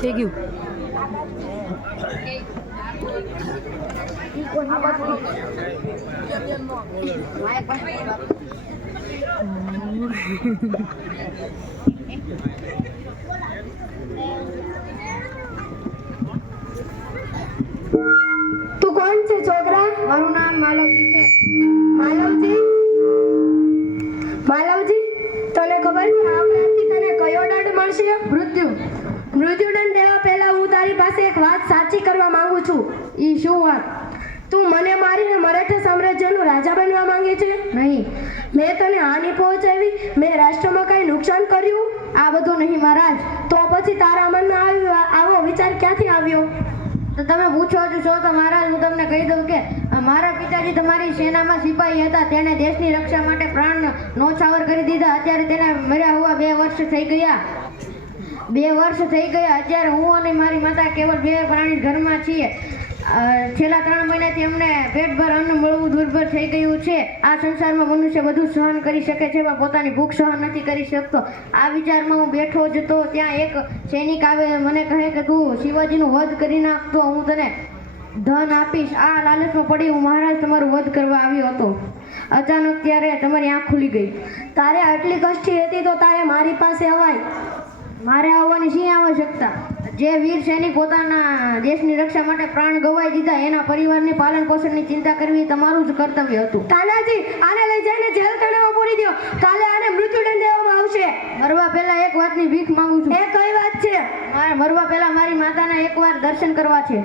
થઈ ગયું. તું કોણ છે છોકરા? મારું નામ માલવજી છે. માલવજી, માલવજી, તને ખબર છે આપણાથી તને કયો દંડ મળશે? મૃત્યુ. મૃત્યુદંડ દેવા પહેલા હું તારી પાસે એક વાત સાચી કરવા માંગુ છું. ઈ શું વાત? તું મને મારીને મરાઠા સામ્રાજ્યનો રાજા બનવા માંગે છે? નહીં, મેં તને હાનિ પહોંચાડી? મેં રાષ્ટ્રમાં કાંઈ નુકસાન કર્યું? આ બધું નહીં મહારાજ. તો પછી તારા મનમાં આવો વિચાર ક્યાંથી આવ્યો? તો તમે પૂછો છો તો મહારાજ હું તમને કહી દઉં કે મારા પિતાજી તમારી સેનામાં સિપાહી હતા. તેણે દેશની રક્ષા માટે પ્રાણ ન્યોછાવર કરી દીધા. અત્યારે તેને મર્યા હોવા 2 વર્ષ થઈ ગયા. 2 વર્ષ થઈ ગયા. અત્યારે હું અને મારી માતા કેવળ 2 પ્રાણી ઘરમાં છીએ. છેલ્લા 3 મહિનાથી અમને પેટભર અન્ન મળવું દુર્ભર થઈ ગયું છે. આ સંસારમાં મનુષ્ય બધું સહન કરી શકે છે પણ પોતાની ભૂખ સહન નથી કરી શકતો. આ વિચારમાં હું બેઠો જ તો ત્યાં એક સૈનિક આવે, મને કહે કે તું શિવાજીનું વધ કરી નાખ તો હું તને ધન આપીશ. આ લાલચમાં પડી હું મહારાજ તમારું વધ કરવા આવ્યો હતો. અચાનક ત્યારે તમારી આંખ ખુલી ગઈ. તારે આટલી કષ્ટી હતી તો તારે મારી પાસે અવાય. મારે આવવાની શી આવશ્યકતા? જે વીર સૈનિક પોતાના દેશની રક્ષા માટે પ્રાણ ગવાઈ દીધા એના પરિવારની પાલન પોષણની ચિંતા કરવી તમારું જ કર્તવ્ય હતું. તાનાજી, આને લઈ જઈને જેલખાનામાં પૂરી દો. કાલે આને મૃત્યુદંડ દેવામાં આવશે. મરવા પહેલા એક વાતની ભીખ માંગુ છું. એ કઈ વાત છે? મરવા પહેલા મારી માતાના એકવાર દર્શન કરવા છે.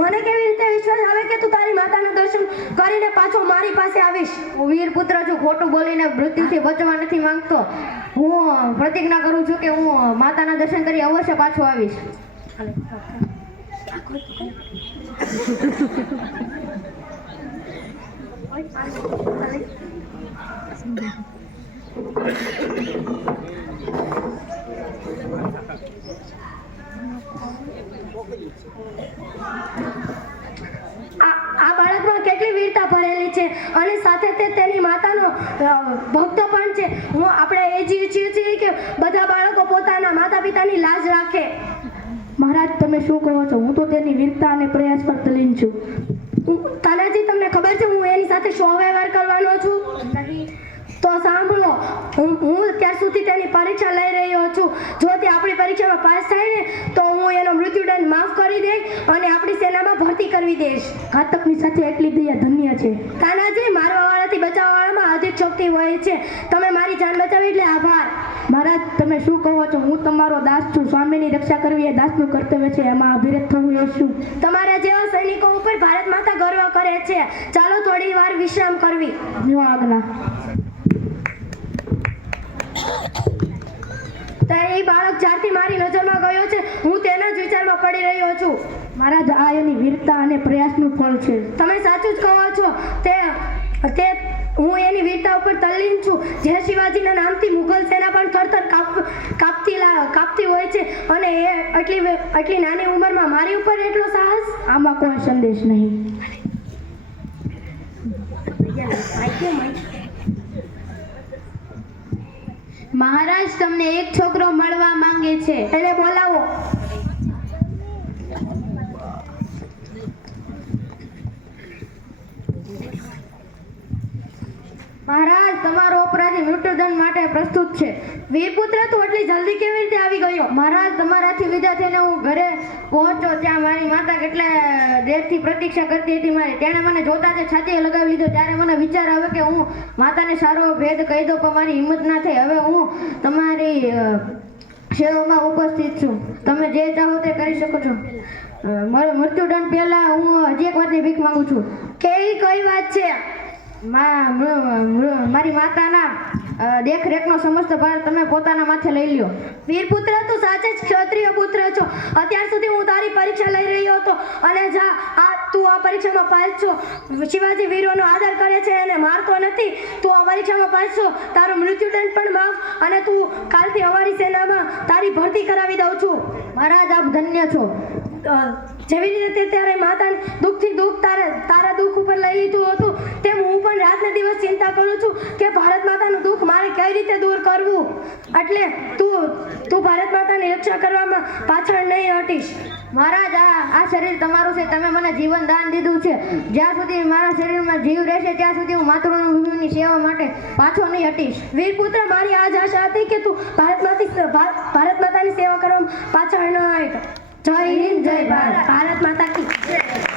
મને કેવી રીતે વિશ્વાસ આવે કે તું તારી માતાના દર્શન કરીને પાછો મારી પાસે આવીશ? હું વીર પુત્ર છું. ખોટું બોલીને મૃત્યુથી બચવા નથી માંગતો. હું પ્રતિજ્ઞા કરું છું કે હું માતાના દર્શન કરી અવશ્ય પાછો આવીશ. આ બાળકમાં કેટલી વીરતા ભરેલી છે અને સાથે તે તેની માતાનો ભક્ત પણ છે. આપણે એ જ ઈચ્છીએ છીએ કે બધા બાળકો પોતાના માતા પિતાની લાજ રાખે. મહારાજ તમે શું કહો છો? હું તો તેની વીરતા અને પ્રયાસ પર તલ્લીન છું. તાનાજી, તમને ખબર છે હું એની સાથે શું વ્યવહાર કરવાનો છું? તો સાંભળો, હું અત્યાર સુધી તેની પરીક્ષા લઈ રહ્યો છું. જો તે આપણી પરીક્ષામાં પાસ થાય ને તો હું એનો મૃત્યુદંડ માફ કરી દઈશ અને આપણી સેનામાં ભરતી કરવી દઈશ. ઘાતકની સાથે એટલી દયા ધન્ય છે. તાનાજી, મારવાવાળાથી બચાવવાવાળામાં અધિક શક્તિ હોય છે. તમે મારી જાન બચાવી એટલે આભાર. મહારાજ તમે શું કહો છો? હું તમારો દાસ છું. સ્વામીની રક્ષા કરવી એ દાસનું કર્તવ્ય છે. એમાં અભિરત થવું એ શું? તમારા જેવા સૈનિકો ઉપર ભારત માતા ગર્વ કરે છે. ચાલો થોડી વાર વિશ્રામ કરવી. ન્યો આજ્ઞા. ત્યારે એ બાળક જ્યારથી મારી નજરમાં ગયો છે હું તેના જ વિચારમાં પડી રહ્યો છું. મહારાજ આ એની વીરતા અને પ્રયાસનું ફળ છે. તમે સાચું જ કહો છો. તે હું એની વીરતા ઉપર તલ્લીન છું. જે શિવાજીના નામથી મુઘલ સેના પણ થરથર કાપતી હોય છે અને એ આટલી નાની ઉંમરમાં મારી ઉપર એટલો સાહસ. આમાં કોઈ સંદેશ નહીં. મહારાજ તમને એક છોકરો મળવા માંગે છે. એને બોલાવો. મહારાજ તમારો અપરાધી મૃત્યુદંડ માટે પ્રસ્તુત છે. વીરપુત્ર, તું એટલી જલ્દી કેવી રીતે આવી ગયો? મહારાજ તમારાથી વિદા થઈને હું ઘરે પહોંચ્યો ત્યાં મારી માતા કેટલા દેરથી પ્રતીક્ષા કરતી હતી મારી. તેણે મને જોતા જ છાતીએ લગાવી લીધો. ત્યારે મને વિચાર આવ્યો કે હું માતાને સારો ભેદ કહી દઉં પણ મારી હિંમત ના થઈ. હવે હું તમારી સેવામાં ઉપસ્થિત છું. તમે જે ચાહો તે કરી શકો છો. મૃત્યુદંડ પહેલા હું હજી એક વાતની ભીખ માંગુ છું. કેવી કઈ વાત છે? મારી માતાના દેખરેખનો સમસ્ત ભાર તમે પોતાના માથે લઈ લ્યો. વીરપુત્ર, તું સાચે જ ક્ષત્રિય પુત્ર છો. અત્યાર સુધી હું તારી પરીક્ષા લઈ રહ્યો હતો અને તું આ પરીક્ષામાં પાસ છો. શિવાજી વીરોનો આદર કરે છે અને મારતો નથી. તું આ પરીક્ષામાં પાસ છો. તારો મૃત્યુદંડ પણ માફ અને તું કાલથી અમારી સેનામાં તારી ભરતી કરાવી દઉં છું. મહારાજ આપ ધન્ય છો. જેવી રીતે ત્યારે માતાને દુઃખથી દુઃખ તારા દુઃખ ઉપર લઈ લીધું હતું તેમ હું પણ રાત ને દિવસ ચિંતા કરું છું કે ભારત માતાનું દુઃખ મારે કઈ રીતે દૂર કરવું? એટલે તું ભારત માતાની રક્ષા કરવામાં પાછળ નહીં હટીશ. મહારાજ, આ શરીર તમારું છે. તમે મને જીવન દાન દીધું છે. જ્યાં સુધી મારા શરીરમાં જીવ રહેશે ત્યાં સુધી હું માતૃભૂમિની સેવા માટે પાછો નહીં હટીશ. વીરપુત્ર, મારી આ જ આશા હતી કે તું ભારત માતાની સેવા કરવામાં પાછળ ન હટ. જય હિન્દ, જય ભારત. ભારત માતા કી જય.